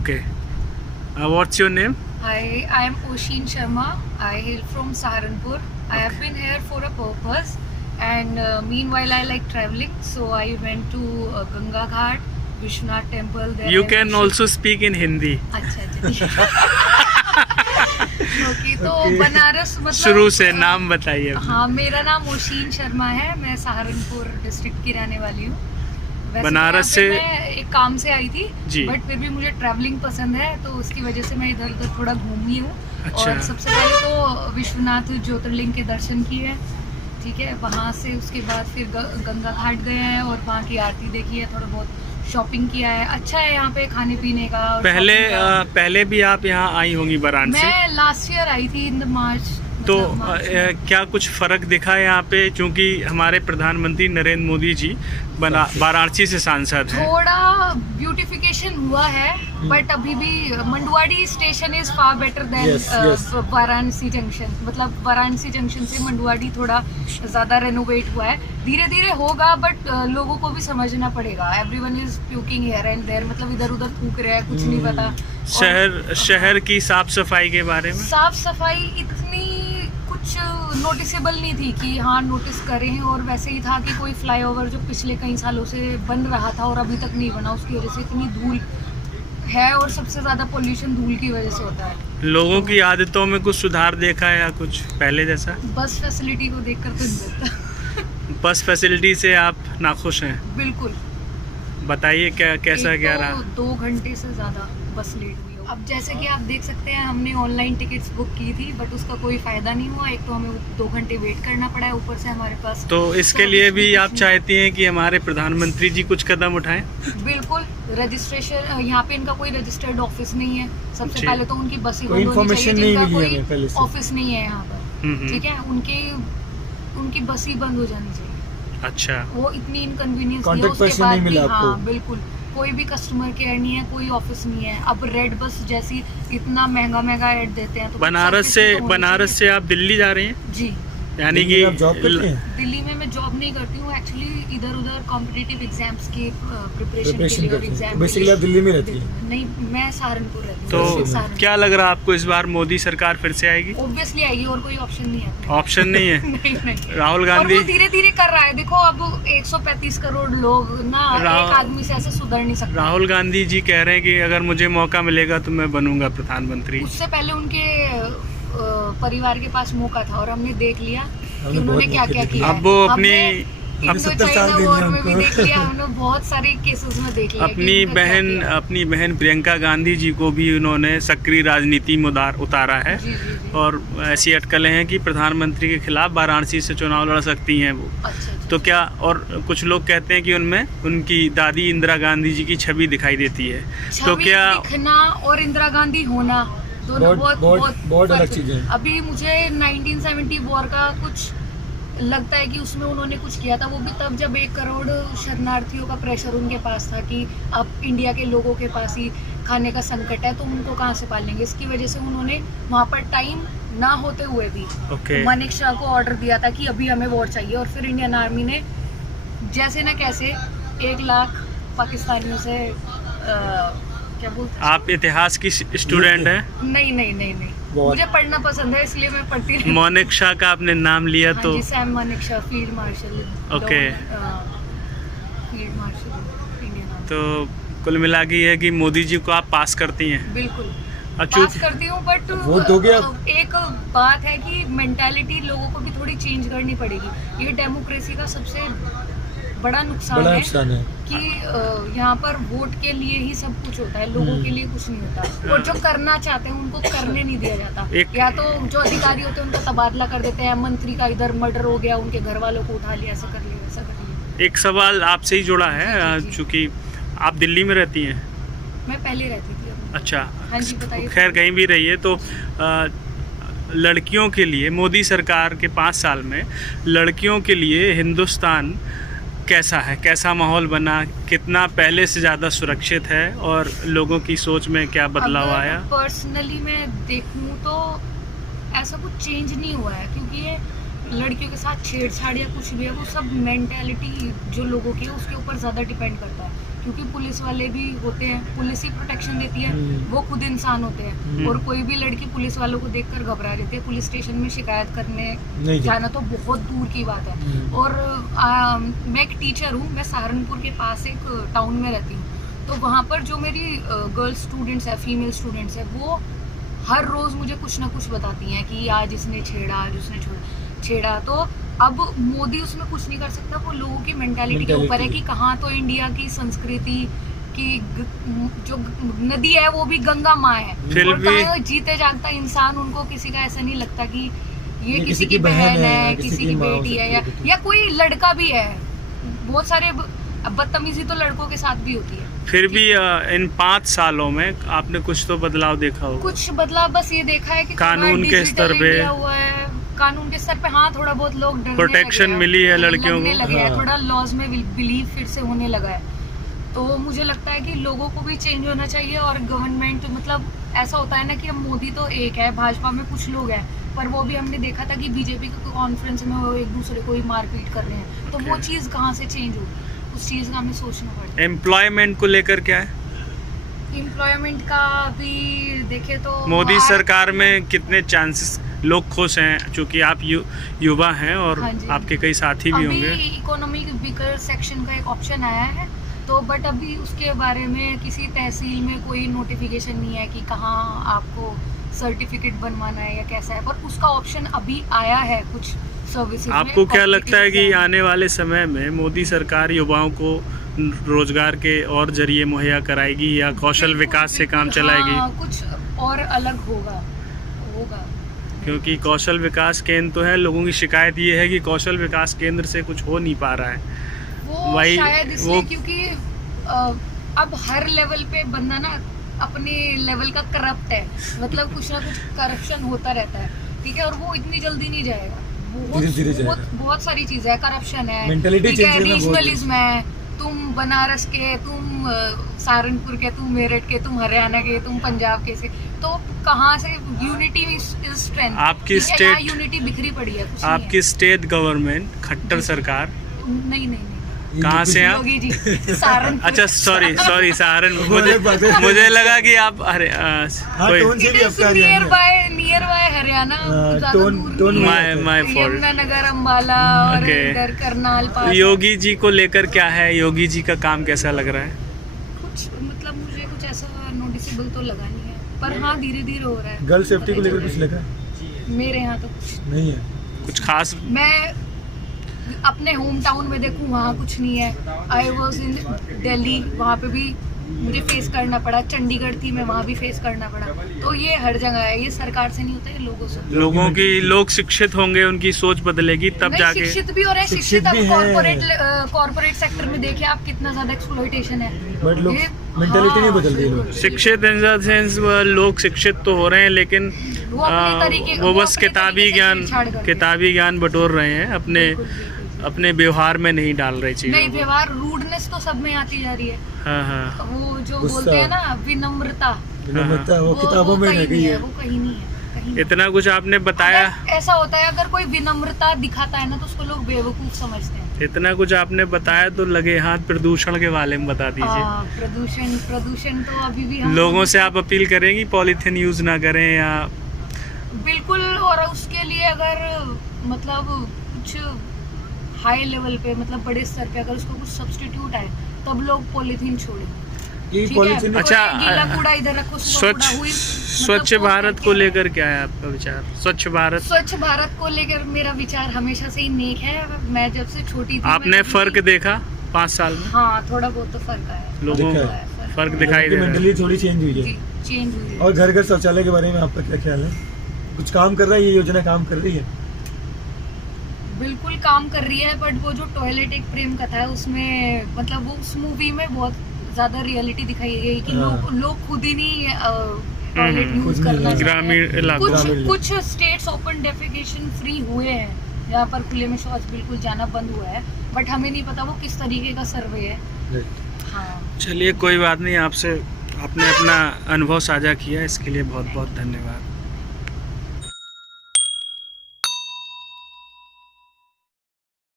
Okay. What's your name? Hi, I am Oshin Sharma. I hail from Saharanpur. I have been here for a purpose, and meanwhile I like traveling. So I went to Ganga Ghat, Vishwanath Temple. There You I can worship- also speak in Hindi. अच्छा okay तो बनारस मतलब शुरू से नाम बताइए अपना। हाँ, मेरा नाम ओशीन शर्मा है। मैं सहारनपुर डिस्ट्रिक्ट की रहने वाली हूँ। वैसे बनारस तो यहाँ से पे मैं एक काम से आई थी, जी। बट फिर भी मुझे ट्रैवलिंग पसंद है, तो उसकी वजह से मैं इधर उधर थोड़ा घूमी हूँ। अच्छा। और सबसे पहले तो विश्वनाथ ज्योतिर्लिंग के दर्शन किए, ठीक है। वहाँ से उसके बाद फिर गंगा घाट गए हैं और वहाँ की आरती देखी है, थोड़ा बहुत शॉपिंग किया है। अच्छा है यहाँ पे खाने पीने का और shopping का। पहले भी आप यहाँ आई होंगी वाराणसी, मैं लास्ट ईयर आई थी इन द मार्च। तो मार्च में। क्या कुछ फ़र्क दिखा है यहाँ पे, क्योंकि हमारे प्रधानमंत्री नरेंद्र मोदी जी वाराणसी से सांसद हैं। थोड़ा ब्यूटिफिकेशन हुआ है, बट अभी भी Manduadih station is far better than Varanasi junction. मतलब वाराणसी जंक्शन से मंडुआडी थोड़ा ज़्यादा रेनोवेट हुआ है। धीरे धीरे होगा, बट लोगों को भी समझना पड़ेगा। Everyone is puking here and there, मतलब इधर उधर थूक रहे हैं, कुछ नहीं पता। शहर की साफ सफाई के बारे में, साफ सफाई इतनी कुछ नोटिसेबल नहीं थी कि हाँ नोटिस करें। और वैसे ही था कि कोई फ्लाईओवर जो पिछले कई सालों से बन रहा था और अभी तक नहीं बना, उसकी वजह से इतनी धूल है, और सबसे ज़्यादा पोल्यूशन धूल की वजह से होता है। लोगों की आदतों में कुछ सुधार देखा है या कुछ पहले जैसा? बस फैसिलिटी को देखकर तो नहीं लगता। बस फैसिलिटी से आप नाखुश हैं? बिल्कुल। बताइए कैसा क्या रहा? 2 घंटे से ज़्यादा बस लेट हुई। अब जैसे कि आप देख सकते हैं, हमने ऑनलाइन टिकट्स बुक की थी, बट उसका कोई फ़ायदा नहीं हुआ। एक तो हमें 2 घंटे वेट करना पड़ा है, ऊपर से हमारे पास तो इसके लिए भी आप चाहती हैं कि हमारे प्रधानमंत्री जी कुछ कदम उठाएं? बिल्कुल। रजिस्ट्रेशन यहाँ पे इनका कोई रजिस्टर्ड ऑफिस नहीं है। सबसे जी। पहले तो उनकी बसें कोई बंद होनी चाहिए, जिनका पहले कोई से। ऑफिस नहीं है यहाँ पर, ठीक है। उनकी बस ही बंद हो जानी चाहिए। अच्छा। वो इतनी इनकन्वीनियंस Contact person नहीं मिला आपको? हाँ बिल्कुल, कोई भी कस्टमर केयर नहीं है, कोई ऑफिस नहीं है। अब रेड बस जैसी इतना महंगा ऐड देते हैं, तो बनारस से आप दिल्ली जा रही हैं? जी। यानी दिल्ली कि में आप जॉब करते हैं? दिल्ली में मैं जॉब नहीं करती हूँ एक्चुअली। इधर उधर कॉम्पिटिटिव एग्जाम्स की प्रिपरेशन के प्रिपरेशन लिए और करते हैं। एग्जाम बेसिकली आप दिल्ली में रहती हैं? नहीं, मैं सहारनपुर रहती हूँ। तो सहारनपुर। क्या लग रहा है आपको, इस बार मोदी सरकार फिर से आएगी? ऑब्वियसली आएगी, और कोई ऑप्शन नहीं है। ऑप्शन नहीं है? नहीं। राहुल और गांधी वो धीरे धीरे कर रहा है। देखो अब 135 करोड़ लोग ना, एक आदमी से ऐसे सुधर नहीं सकते। राहुल गांधी जी कह रहे हैं कि अगर मुझे मौका मिलेगा तो मैं बनूंगा प्रधानमंत्री। उससे पहले उनके परिवार के पास मौका था, और हमने देख लिया कि हमने उन्होंने बहुत क्या मौके क्या देखे। किया। अब वो अपनी इंडो 70 साल चाइना दे वॉर दिया में भी उनको। देख लिया हमने, बहुत सारे केसेस में देख लिया कि अपनी उनका क्या किया। बहन प्रियंका गांधी जी को भी उन्होंने सक्रिय राजनीति में उतारा है। जी, जी, जी। और ऐसी अटकलें हैं कि प्रधानमंत्री के खिलाफ वाराणसी से चुनाव लड़ सकती हैं वो। अच्छा। तो क्या, और कुछ लोग कहते हैं कि उनमें उनकी दादी इंदिरा गांधी जी की छवि दिखाई देती है। तो छवि क्या दिखना और इंदिरा गांधी होना दोनों बहुत अलग फर्क। चीजें हैं। अभी मुझे 1970 वॉर का कुछ लगता है कि उसमें उन्होंने कुछ किया था। वो भी तब जब 1 करोड़ शरणार्थियों का प्रेशर उनके पास था कि अब इंडिया के लोगों के पास ही खाने का संकट है, तो उनको कहाँ से पालेंगे। इसकी वजह से उन्होंने वहाँ पर टाइम ना होते हुए भी ओके। मानेक शाह को ऑर्डर दिया था कि अभी हमें वॉर चाहिए, और फिर इंडियन आर्मी ने जैसे न कैसे 1 लाख पाकिस्तानियों से क्या बोलते हैं? आप इतिहास की स्टूडेंट हैं? नहीं। मुझे पढ़ना पसंद है, इसलिए मैं पढ़ती रहती हूँ। मोनिक शाह का आपने नाम लिया हाँ तो जी, Sam Manekshaw, field marshal. Okay. Field marshal Indian army. तो कुल मिला के ये है कि मोदी जी को आप पास करती हैं? बिल्कुल और पास करती हूँ, बट वोट दोगे आप? एक बात है कि मेंटालिटी लोगों को भी थोड़ी चेंज करनी पड़ेगी। ये डेमोक्रेसी का सबसे बड़ा नुकसान है कि यहाँ पर वोट के लिए ही सब कुछ होता है, लोगों के लिए कुछ नहीं होता। और जो करना चाहते हैं उनको करने नहीं दिया जाता। या तो जो अधिकारी होते हैं उनका तबादला कर देते हैं, मंत्री का इधर मर्डर हो गया, उनके घर वालों को उठा लिया, ऐसा कर लिया, वैसा कर लिया। एक सवाल आपसे ही जुड़ा है, जी। चूँकि आप दिल्ली में रहती हैं? मैं पहले रहती थी। अच्छा। हाँ जी, बताइए। खैर कहीं भी रहिए, तो लड़कियों के लिए मोदी सरकार के 5 साल में लड़कियों के लिए हिंदुस्तान कैसा है, कैसा माहौल बना, कितना पहले से ज़्यादा सुरक्षित है, और लोगों की सोच में क्या बदलाव आया? पर्सनली मैं देखूँ तो ऐसा कुछ चेंज नहीं हुआ है, क्योंकि ये लड़कियों के साथ छेड़छाड़ या कुछ भी है, वो सब मेंटालिटी जो लोगों की है उसके ऊपर ज़्यादा डिपेंड करता है। क्योंकि पुलिस वाले भी होते हैं, पुलिस ही प्रोटेक्शन देती है, वो खुद इंसान होते हैं। हम्म। और कोई भी लड़की पुलिस वालों को देखकर घबरा जाती है, पुलिस स्टेशन में शिकायत करने नहीं जाना तो बहुत दूर की बात है। हम्म। और मैं एक टीचर हूँ, मैं सहारनपुर के पास एक टाउन में रहती हूँ, तो वहाँ पर जो मेरी गर्ल्स स्टूडेंट्स है, फीमेल स्टूडेंट्स है, वो हर रोज़ मुझे कुछ ना कुछ बताती हैं कि आज इसने छेड़ा, आज उसने छेड़ा। तो अब मोदी उसमें कुछ नहीं कर सकता, वो लोगों की मेंटालिटी के ऊपर है कि कहाँ तो इंडिया की संस्कृति की जो नदी है वो भी गंगा माँ है, फिर और भी- कहाँ जीते जागता इंसान, उनको किसी का ऐसा नहीं लगता कि ये किसी की बहन है, किसी की माँ हो बेटी है, सकती है, या कोई लड़का भी है। बहुत सारे बदतमीजी तो लड़कों के साथ भी होती है। फिर भी इन 5 सालों में आपने कुछ तो बदलाव देखा होगा। कुछ बदलाव बस ये देखा है कि थोड़ा कानून के डिजिटल स्तर पे- इंडिया हुआ है, कानून के स्तर पे हाँ थोड़ा बहुत लोग डरने प्रोटेक्शन लगे हैं, मिली है लड़कियों लगने को। लगे हैं, हाँ। थोड़ा लॉज में बिलीव फिर से होने लगा है। तो मुझे लगता है कि लोगों को भी चेंज होना चाहिए, और गवर्नमेंट मतलब ऐसा होता है ना कि अब मोदी तो एक है, भाजपा में कुछ लोग हैं, पर वो भी हमने देखा था कि बीजेपी के कॉन्फ्रेंस में वो एक दूसरे को ही मारपीट कर रहे हैं। तो वो Okay. चीज़ कहाँ से चेंज होगी, उस चीज़ का हमें सोचना पड़ता है। एम्प्लॉयमेंट को लेकर क्या है? एम्प्लॉयमेंट का भी देखे तो मोदी सरकार में कितने चांसेस, लोग खुश हैं चूंकि आप युवा हैं और हाँ जी। आपके कई साथी भी अभी होंगे। इकोनॉमिक वीकर सेक्शन का एक ऑप्शन आया है, तो बट अभी उसके बारे में किसी तहसील में कोई नोटिफिकेशन नहीं है कि कहाँ आपको सर्टिफिकेट बनवाना है या कैसा है, पर उसका ऑप्शन अभी आया है कुछ सर्विसेज में। आपको क्या लगता है कि competitive आने वाले समय में मोदी सरकार युवाओं को रोजगार के और जरिए मुहैया कराएगी या कौशल बिल्कुल, विकास से काम बिल्कुल, चलाएगी? हाँ, कुछ और अलग होगा। क्योंकि कौशल विकास केंद्र तो है, लोगों की शिकायत ये है कि कौशल विकास केंद्र से कुछ हो नहीं पा रहा है। वो वही- शायद इसलिए वो- क्योंकि अब हर लेवल पे बंदा ना अपने लेवल का करप्ट है, मतलब कुछ ना कुछ करप्शन होता रहता है, ठीक है, और वो इतनी जल्दी नहीं जाएगा। धीरे-धीरे जाएगा। बहुत सारी चीजें है, करप्शन है, Mentality ठीक है, change करना बहुत रीजनलिज्म है, तुम बनारस के, तुम सहारनपुर के, तुम मेरठ के, तुम हरियाणा के, तुम पंजाब के से, तो कहाँ से यूनिटी इज स्ट्रेंथ। आपकी state- यूनिटी बिखरी पड़ी है, कुछ आपकी स्टेट गवर्नमेंट खट्टर सरकार नहीं कहाँ से आप? योगी जी सहारनपुर। अच्छा सॉरी सहारनपुर। वो अलग बात है। मुझे लगा कि आप अरे हाँ, कोई टोन से भी आपका नियर बाय हरियाणा, हाँ, ज्यादा टोन- दूर टोन नहीं में है। My fault. यमुनानगर, अम्बाला और Okay. इधर करनाल पास है। योगी जी को लेकर क्या है, योगी जी का काम कैसा लग रहा है? कुछ मतलब मुझे कुछ ऐसा नोटिसेबल तो लगा नहीं है, पर हाँ धीरे धीरे हो रहा है। गर्ल सेफ्टी को पता लेकर चल कुछ रहा लगा है। मेरे यहाँ तो कुछ नहीं है? कुछ खास? मैं अपने होम टाउन में देखूँ वहाँ कुछ नहीं है। आई वॉज इन दिल्ली, वहाँ पे भी मुझे फेस करना पड़ा, चंडीगढ़ थी मैं, वहाँ भी फेस करना पड़ा। तो ये हर जगह है, ये सरकार से नहीं होता, ये लोगों से। लोगों की, लोग शिक्षित होंगे, उनकी सोच बदलेगी तब नहीं, जाके। शिक्षित भी हो रहे हैं, शिक्षित शिक्षित अब भी हैं। कॉर्पोरेट सेक्टर में देखिए आप कितना ज्यादा एक्सप्लॉइटेशन है। बट लोग ये- मेंटालिटी नहीं हाँ, बदल रही है लोग। बिल्कुल। शिक्षित इन द सेंस लोग शिक्षित तो हो रहे हैं, लेकिन वो अपने तरीके- वो वो बस अपने किताबी तरीके से ज्ञान छेड़छाड़ करते हैं। किताबी ज्ञान बटोर रहे हैं, अपने बिल्कुल, बिल्कुल। अपने व्यवहार में नहीं डाल रहे नहीं, चीज़ों को। व्यवहार रूडनेस तो सब में आती जा रही है। हाँ हाँ। वो जो गुस्सा। बोलते हैं ना विनम्रता, विनम्रता वो किताबों में रह कहीं गई नहीं है। वो कहीं नहीं है, कहीं नहीं। इतना कुछ आपने बताया, अगर ऐसा होता है, अगर कोई विनम्रता दिखाता है ना तो उसको लोग बेवकूफ समझते हैं। इतना कुछ आपने बताया तो लगे हाथ प्रदूषण के बारे में बता दीजिए। प्रदूषण तो अभी भी हम लोगों से आप अपील करेंगी पॉलीथीन यूज ना करें या? बिल्कुल, और उसके लिए अगर मतलब कुछ हाई लेवल पे, मतलब बड़े स्तर पे अगर उसको कुछ सब्स्टिट्यूट आए तब लोग पॉलीथीन छोड़ेंगे। ये ठीक पॉलीथीन है? अच्छा, कोई गीला कूड़ा इधर रखो, सूखा कूड़ा हुई, स्वच्छ मतलब भारत वो को करके- लेकर क्या है आपका विचार? स्वच्छ भारत, स्वच्छ भारत को लेकर मेरा विचार हमेशा से ही नेक है। मैं जब से छोटी थी आपने मैं कभी- फर्क देखा 5 साल में? हाँ, थोड़ा बहुत तो फर्क आया है। लोगों दिखा को है। फर्क दिखाई दे रहा है। मेंटली थोड़ी चेंज हुई है। जी, चेंज हुई है। और घर घर शौचालय के बारे में आपका क्या ख्याल है? कुछ काम कर रहा है ये योजना, काम कर रही है? बिल्कुल काम कर रही है, बट वो जो टॉयलेट एक प्रेम कथा है उसमें, मतलब वो उस मूवी में बहुत ज्यादा रियलिटी दिखाई गई कि हाँ। लोग खुद ही नहीं टॉयलेट हम्म, यूज खुद करना नहीं, चाहते हैं। ग्रामीण इलाकों ग्रामीण इलाके। कुछ स्टेट्स ओपन डेफिकेशन फ्री हुए हैं, जहाँ पर खुले में शौच बिल्कुल जाना बंद हुआ है, बट हमें नहीं पता वो किस तरीके का सर्वे है। हाँ, चलिए कोई बात नहीं, आपसे आपने अपना अनुभव साझा किया, इसके लिए बहुत बहुत धन्यवाद।